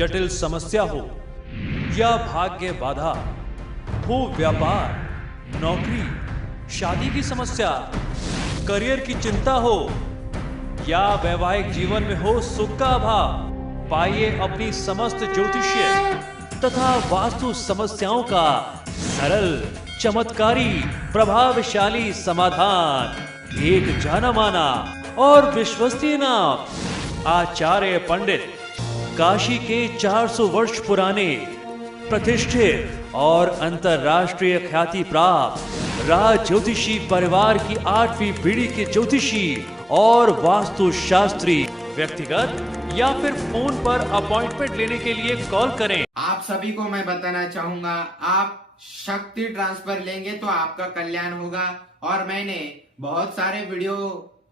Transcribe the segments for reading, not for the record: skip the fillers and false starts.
जटिल समस्या हो या भाग्य बाधा हो, व्यापार, नौकरी, शादी की समस्या, करियर की चिंता हो या वैवाहिक जीवन में हो सुख का अभाव, पाइए अपनी समस्त ज्योतिषीय तथा वास्तु समस्याओं का सरल, चमत्कारी, प्रभावशाली समाधान। एक जाना माना और विश्वसनीय नाम, आचार्य पंडित, काशी के 400 वर्ष पुराने प्रतिष्ठित और अंतरराष्ट्रीय ख्याति प्राप्त राज ज्योतिषी परिवार की 8वीं पीढ़ी के ज्योतिषी और वास्तु शास्त्री। व्यक्तिगत या फिर फोन पर अपॉइंटमेंट लेने के लिए कॉल करें। आप सभी को मैं बताना चाहूंगा, आप शक्ति ट्रांसफर लेंगे तो आपका कल्याण होगा। और मैंने बहुत सारे वीडियो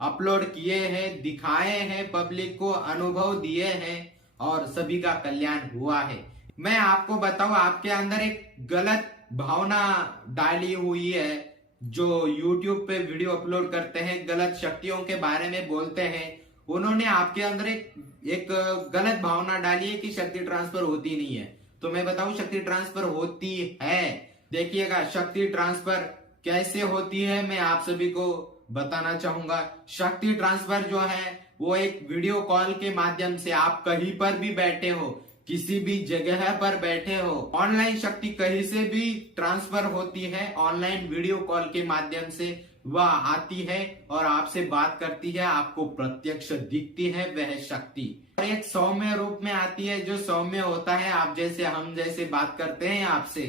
अपलोड किए हैं, दिखाए हैं, पब्लिक को अनुभव दिए हैं और सभी का कल्याण हुआ है। मैं आपको बताऊं, आपके अंदर एक गलत भावना डाली हुई है। जो YouTube पे वीडियो अपलोड करते हैं, गलत शक्तियों के बारे में बोलते हैं, उन्होंने आपके अंदर एक गलत भावना डाली है कि शक्ति ट्रांसफर होती नहीं है। तो मैं बताऊं, शक्ति ट्रांसफर होती है। देखिएगा शक्ति ट्रांसफर कैसे होती है, मैं आप सभी को बताना चाहूंगा। शक्ति ट्रांसफर जो है वो एक वीडियो कॉल के माध्यम से, आप कहीं पर भी बैठे हो, किसी भी जगह पर बैठे हो, ऑनलाइन शक्ति कहीं से भी ट्रांसफर होती है। ऑनलाइन वीडियो कॉल के माध्यम से वह आती है और आपसे बात करती है, आपको प्रत्यक्ष दिखती है वह शक्ति। और एक सौम्य रूप में आती है, जो सौम्य होता है, आप जैसे हम जैसे बात करते हैं आपसे,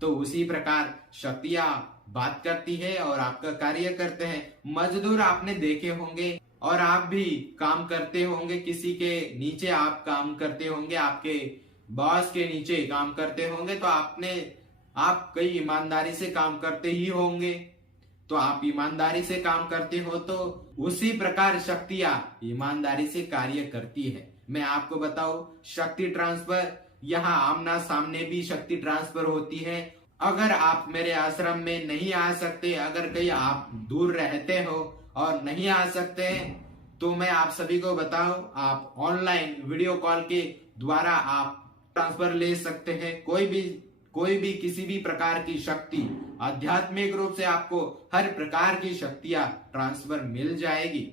तो उसी प्रकार शक्तियां बात करती है और आपका कार्य करते हैं। मजदूर आपने देखे होंगे और आप भी काम करते होंगे, किसी के नीचे आप काम करते होंगे, आपके बॉस के नीचे काम करते होंगे, तो आप कई ईमानदारी से काम करते ही होंगे। तो आप ईमानदारी से काम करते हो तो उसी प्रकार शक्तियां ईमानदारी से कार्य करती है। मैं आपको बताऊं, शक्ति ट्रांसफर यहाँ आमना सामने भी शक्ति ट्रांसफर होती है। अगर आप मेरे आश्रम में नहीं आ सकते, अगर कहीं आप दूर रहते हो और नहीं आ सकते हैं, तो मैं आप सभी को बताऊं, आप ऑनलाइन वीडियो कॉल के द्वारा आप ट्रांसफर ले सकते हैं। कोई भी किसी भी प्रकार की शक्ति, आध्यात्मिक रूप से आपको हर प्रकार की शक्तियां ट्रांसफर मिल जाएगी।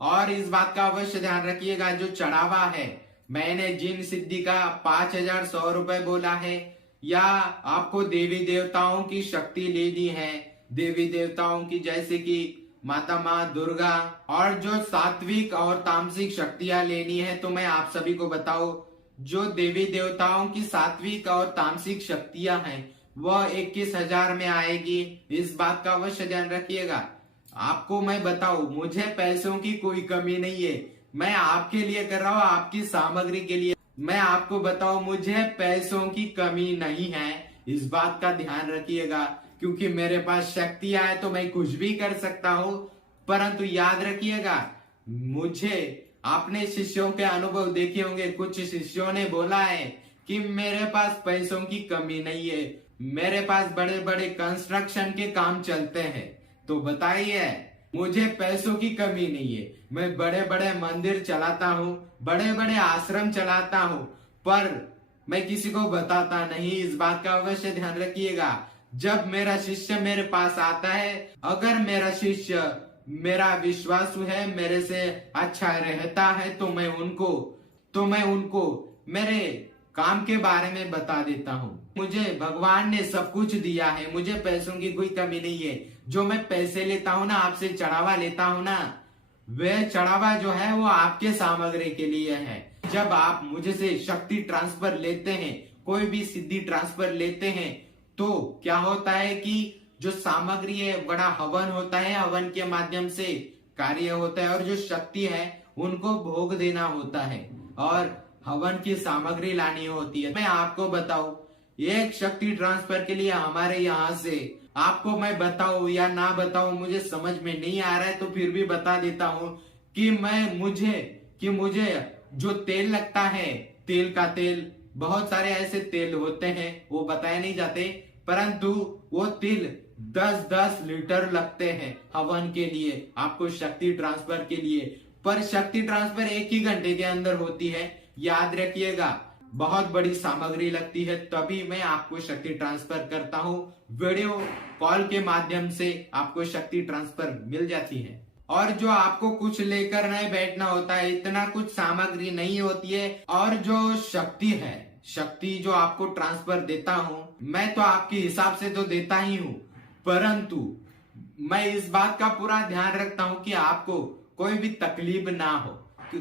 और इस बात का अवश्य ध्यान रखिएगा, जो चढ़ावा है, मैंने जिन सिद्धि का 5100 रुपए बोला है, या आपको देवी देवताओं की शक्ति लेनी है, देवी देवताओं की जैसे कि माँ दुर्गा, और जो सात्विक और तामसिक शक्तियां लेनी है, तो मैं आप सभी को बताऊं, जो देवी देवताओं की सात्विक और तामसिक शक्तियां हैं वह 21,000 में आएगी। इस बात का अवश्य ध्यान रखिएगा। आपको मैं बताऊं, मुझे पैसों की कोई कमी नहीं है, मैं आपके लिए कर रहा हूं, आपकी सामग्री के लिए। मैं आपको बताऊं, मुझे पैसों की कमी नहीं है, इस बात का ध्यान रखिएगा, क्योंकि मेरे पास शक्तियां है तो मैं कुछ भी कर सकता हूं। परंतु याद रखिएगा, मुझे आपने शिष्यों के अनुभव देखे होंगे, कुछ शिष्यों ने बोला है कि मेरे पास पैसों की कमी नहीं है, मेरे पास बड़े बड़े कंस्ट्रक्शन के काम चलते हैं। तो बताइए, मुझे पैसों की कमी नहीं है, मैं बड़े बड़े मंदिर चलाता हूँ, बड़े बड़े आश्रम चलाता हूँ, पर मैं किसी को बताता नहीं। इस बात का अवश्य ध्यान रखिएगा। जब मेरा शिष्य मेरे पास आता है, अगर मेरा शिष्य मेरा विश्वास है, मेरे से अच्छा रहता है, तो मैं उनको मेरे काम के बारे में बता देता हूँ। मुझे भगवान ने सब कुछ दिया है, मुझे पैसों की कोई कमी नहीं है। जो मैं पैसे लेता हूँ ना, आपसे चढ़ावा लेता हूँ ना, वह चढ़ावा जो है वो आपके सामग्री के लिए है। जब आप मुझे से शक्ति ट्रांसफर लेते हैं, कोई भी सिद्धि ट्रांसफर लेते हैं, तो क्या होता है कि जो सामग्री है, बड़ा हवन होता है, हवन के माध्यम से कार्य होता है, और जो शक्ति है उनको भोग देना होता है और हवन की सामग्री लानी होती है। मैं आपको बताऊं, एक शक्ति ट्रांसफर के लिए हमारे यहाँ से, आपको मैं बताऊं या ना बताऊं मुझे समझ में नहीं आ रहा है, तो फिर भी बता देता हूं कि मुझे जो तेल लगता है, तेल का तेल, बहुत सारे ऐसे तेल होते हैं वो बताए नहीं जाते, परंतु वो तेल 10-10 लीटर लगते हैं हवन के लिए, आपको शक्ति ट्रांसफर के लिए। पर शक्ति ट्रांसफर 1 ही घंटे के अंदर होती है, याद रखिएगा। बहुत बड़ी सामग्री लगती है, तभी मैं आपको शक्ति ट्रांसफर करता हूँ। वीडियो कॉल के माध्यम से आपको शक्ति ट्रांसफर मिल जाती है। और जो आपको कुछ लेकर नहीं बैठना होता है, इतना कुछ सामग्री नहीं होती है। और जो शक्ति है, शक्ति जो आपको ट्रांसफर देता हूँ, मैं तो आपके हिसाब से तो देता ही हूँ, परंतु मैं इस बात का पूरा ध्यान रखता हूँ कि आपको कोई भी तकलीफ ना हो।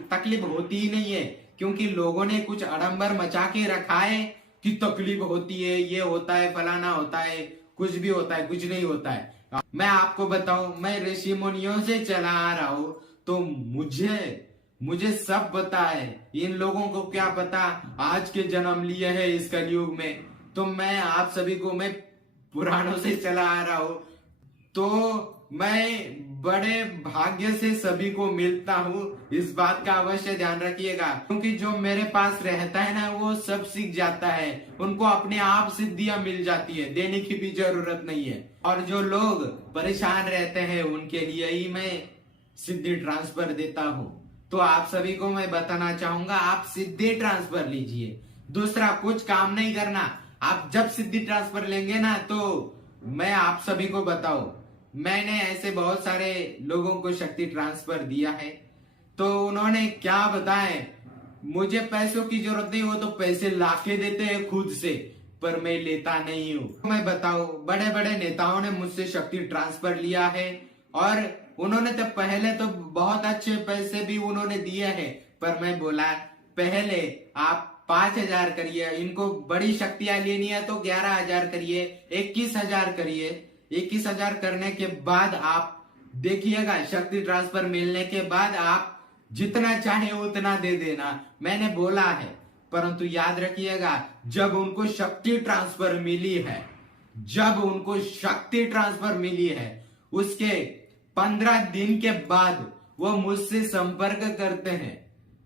तकलीफ होती ही नहीं है, क्योंकि लोगों ने कुछ अड़ंबर मचा के रखा है कि तकलीफ होती है, ये होता है, फलाना होता है, कुछ भी होता है, कुछ नहीं होता है। मैं आपको बताऊं, मैं ऋषि मुनियों से चला आ रहा हूं, तो मुझे सब पता है। इन लोगों को क्या पता आज के जन्म लिए है इस कलयुग में। तो मैं आप सभी को, मैं पुराणों से चला आ रहा हूं, तो मैं बड़े भाग्य से सभी को मिलता हूँ। इस बात का अवश्य ध्यान रखिएगा, क्योंकि जो मेरे पास रहता है ना, वो सब सीख जाता है। उनको अपने आप सिद्धियां मिल जाती है, देने की भी जरूरत नहीं है। और जो लोग परेशान रहते हैं, उनके लिए ही मैं सिद्धि ट्रांसफर देता हूँ। तो आप सभी को मैं बताना चाहूंगा, आप सिद्धि ट्रांसफर लीजिए, दूसरा कुछ काम नहीं करना। आप जब सिद्धि ट्रांसफर लेंगे ना, तो मैं आप सभी को बताऊं, मैंने ऐसे बहुत सारे लोगों को शक्ति ट्रांसफर दिया है, तो उन्होंने क्या बताएं, मुझे पैसों की जरूरत नहीं, हो तो पैसे लाके देते हैं खुद से, पर मैं लेता नहीं हूँ। मैं बताऊं, बड़े बड़े नेताओं ने मुझसे शक्ति ट्रांसफर लिया है, और उन्होंने तो पहले तो बहुत अच्छे पैसे भी उन्होंने दिए हैं, पर मैं बोला पहले आप 5,000 करिए, इनको बड़ी शक्तियां लेनी है तो 11,000 करिए, 21,000 करिए। 21,000 करने के बाद आप देखिएगा, शक्ति ट्रांसफर मिलने के बाद आप जितना चाहे उतना दे देना, मैंने बोला है। परंतु याद रखिएगा, जब उनको शक्ति ट्रांसफर मिली है, उसके 15 दिन के बाद वो मुझसे संपर्क करते हैं।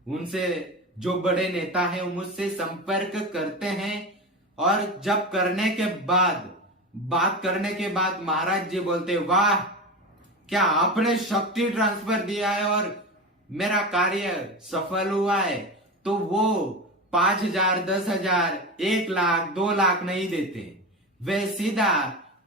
उनसे जो बड़े नेता है मुझसे संपर्क करते हैं, और जब बात करने के बाद महाराज जी बोलते, वाह क्या आपने शक्ति ट्रांसफर दिया है और मेरा कार्य सफल हुआ है। तो वो 5,000, 10,000, 1 लाख, 2 लाख नहीं देते, वे सीधा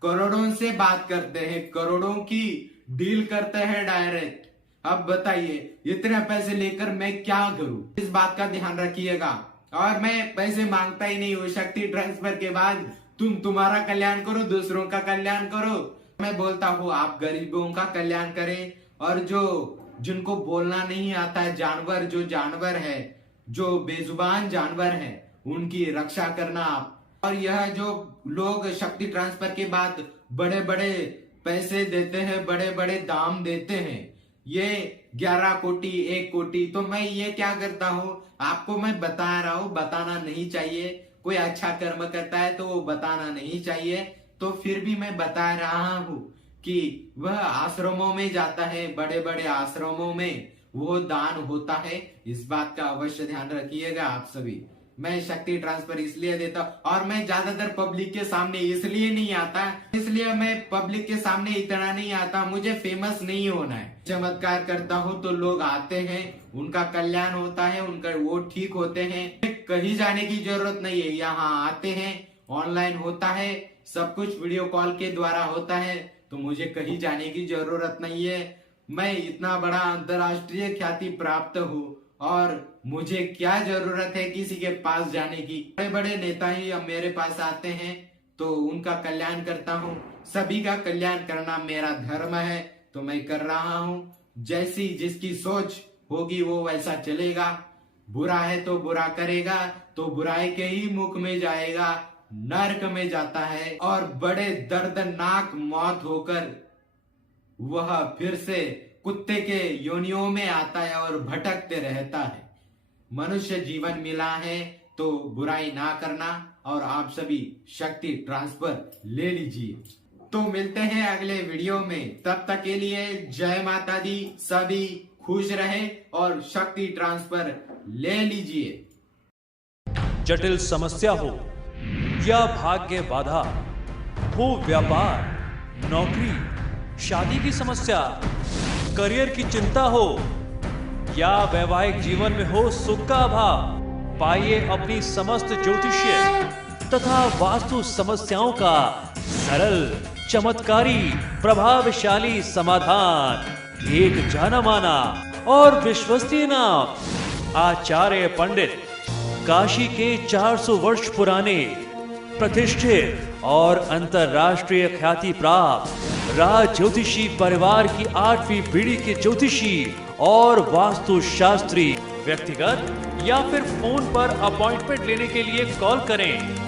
करोड़ों से बात करते हैं, करोड़ों की डील करते हैं डायरेक्ट। अब बताइए, इतने पैसे लेकर मैं क्या करूं? इस बात का ध्यान रखिएगा। और मैं पैसे मांगता ही नहीं हूँ। शक्ति ट्रांसफर के बाद तुम्हारा कल्याण करो, दूसरों का कल्याण करो। मैं बोलता हूँ आप गरीबों का कल्याण करें, और जिनको बोलना नहीं आता है, जानवर है, जो बेजुबान जानवर है, उनकी रक्षा करना आप। और यह जो लोग शक्ति ट्रांसफर के बाद बड़े बड़े पैसे देते हैं, बड़े बड़े दाम देते हैं, ये 11 कोटि, 1 कोटि, तो मैं ये क्या करता हूँ, आपको मैं बता रहा हूँ, बताना नहीं चाहिए। कोई अच्छा कर्म करता है तो वो बताना नहीं चाहिए, तो फिर भी मैं बता रहा हूँ कि वह आश्रमों में जाता है, बड़े बड़े आश्रमों में वो दान होता है। इस बात का अवश्य ध्यान रखिएगा आप सभी। मैं शक्ति ट्रांसफर इसलिए देता हूँ, और मैं ज्यादातर पब्लिक के सामने इसलिए नहीं आता, इसलिए मैं पब्लिक के सामने इतना नहीं आता, मुझे फेमस नहीं होना है। चमत्कार करता हूँ तो लोग आते हैं, उनका कल्याण होता है, उनका वो ठीक होते हैं। कहीं जाने की जरूरत नहीं है, यहाँ आते हैं, ऑनलाइन होता है, सब कुछ वीडियो कॉल के द्वारा होता है, तो मुझे कहीं जाने की जरूरत नहीं है। मैं इतना बड़ा अंतर्राष्ट्रीय ख्याति प्राप्त हूँ, और मुझे क्या जरूरत है किसी के पास जाने की। बड़े बड़े नेता ही अब मेरे पास आते हैं, तो उनका कल्याण करता हूँ। सभी का कल्याण करना मेरा धर्म है, तो मैं कर रहा हूँ। जैसी जिसकी सोच होगी वो वैसा चलेगा। बुरा है तो बुरा करेगा, तो बुराई के ही मुख में जाएगा, नरक में जाता है, और बड़े दर्दनाक मौत होकर वह फिर से कुत्ते के योनियों में आता है और भटकते रहता है। मनुष्य जीवन मिला है तो बुराई ना करना, और आप सभी शक्ति ट्रांसफर ले लीजिए। तो मिलते हैं अगले वीडियो में, तब तक के लिए जय माता दी। सभी खुश रहे और शक्ति ट्रांसफर ले लीजिए। जटिल समस्या हो या भाग्य बाधा हो, व्यापार, नौकरी, शादी की समस्या, करियर की चिंता हो, या वैवाहिक जीवन में हो सुख का अभाव, पाइए अपनी समस्त ज्योतिषीय तथा वास्तु समस्याओं का सरल, चमत्कारी, प्रभावशाली समाधान। एक जाना माना और विश्वसनीय नाम, आचार्य पंडित, काशी के 400 वर्ष पुराने, प्रतिष्ठित और अंतरराष्ट्रीय ख्याति प्राप्त राज ज्योतिषी परिवार की 8वीं पीढ़ी के ज्योतिषी और वास्तु शास्त्री। व्यक्तिगत या फिर फोन पर अपॉइंटमेंट लेने के लिए कॉल करें